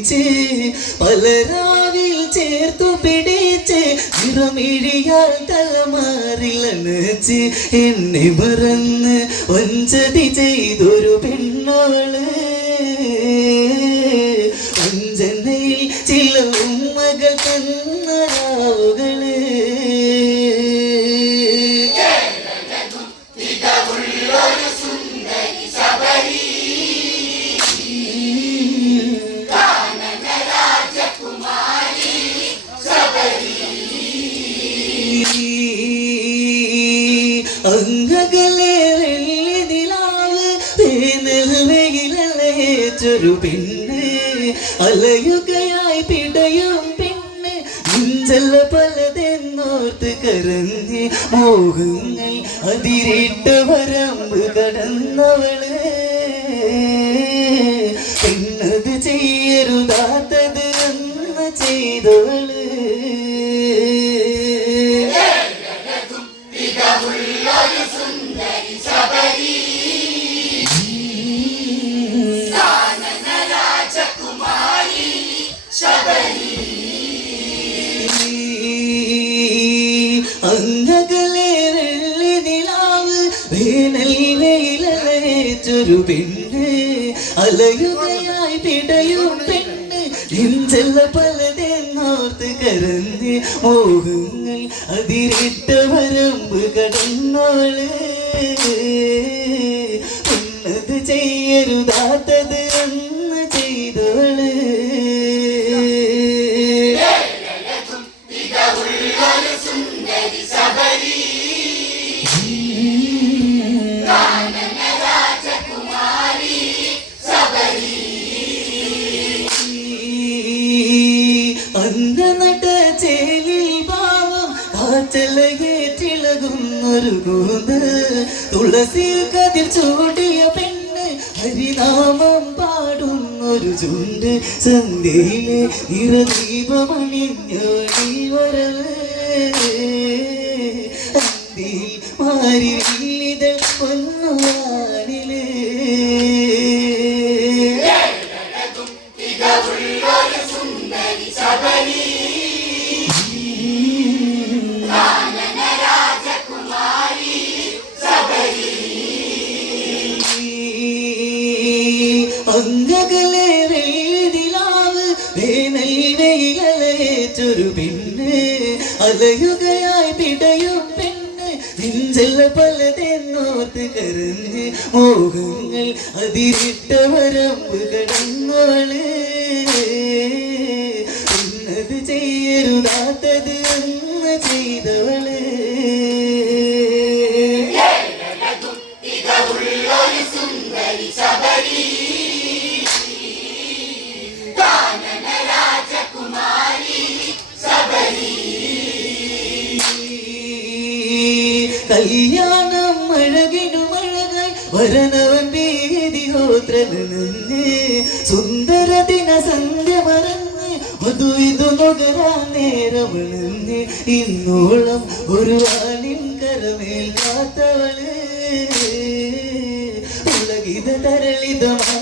മോഹിച്ച് പലരാവിൽ ചേർത്തു പിടിച്ച് നിറമിഴിയാൽ തലമാറിലണച്ച് എന്നെ മറന്ന് വഞ്ചതി ചെയ്തൊരു പെണ്ണവള് വഞ്ചനയിൽ ചില ഉമ്മകൾ തന്നരാവുകള് അങ്ങകലെ വെള്ളി നിലാവ് വേനൽ വെയിലലയേറ്റൊരു പെണ്ണ് അലയുകയായി പിടയും പെണ്ണ് നെഞ്ചല്ല പലതെന്നോർത്ത് കരഞ്ഞ് മോഹങ്ങൾ അതിരിട്ട വരമ്പ് കടന്നവള് പെണ്ണത് ചെയ്യരുതാത്തത് അന്ന് ചെയ്തവള് അങ്ങകലെ വെള്ളി നിലാവ് വേനൽ വെയിലലയേറ്റൊരു പെണ്ണ് അലയുകയായി പിടയും പെണ്ണ് നെഞ്ചല്ല പലതെന്നോർത്ത് കരഞ്ഞ് മോഹങ്ങൾ അതിരിട്ട വരമ്പ് കടന്നവള് പെണ്ണത് ചെയ്യരുതാത്തത് അന്ന് ചെയ്തവള് അന്നനട്ട ചേലിൽ ഭാവം കാറ്റലയേറ്റിളകുന്നൊരു കൂന്ന് തുളസി കതിർ ചൂടിയ പെണ്ണ് ഹരിനാമം പാടുന്നൊരു ചുണ്ട് സന്ധ്യയിലെ നിറദീപമണിഞ്ഞോടി വരവ് അന്തിയിൽ മാറി വീളിതൾ പൊന്നുവാനിലേ അങ്ങകലെ വെള്ളിലാവ് വേനൽ വെയിലലയേറ്റൊരു പെണ്ണ് അലയുകയായി പിടയും പെണ്ണ് നെഞ്ചല്ല പലതെന്നോർത്ത് കരഞ്ഞ് മോഹങ്ങൾ അതിരിട്ട വരമ്പ് കടന്നവള് പെണ്ണത് ചെയ്യരുതാത്തത് അന്ന് ചെയ്തവള് കല്യാണം അഴകിനും അഴകായി വരനവൻ വീതിഹോത്രന് സുന്ദര ദിന സന്ധ്യ മറന്ന് മധു ഇതു നുകരാൻ നേരമണന്ന് ഇന്നോളം ഒരു ആലിൻ കരമേൽ കാത്തവള് ഉലകിത തരളിതമാ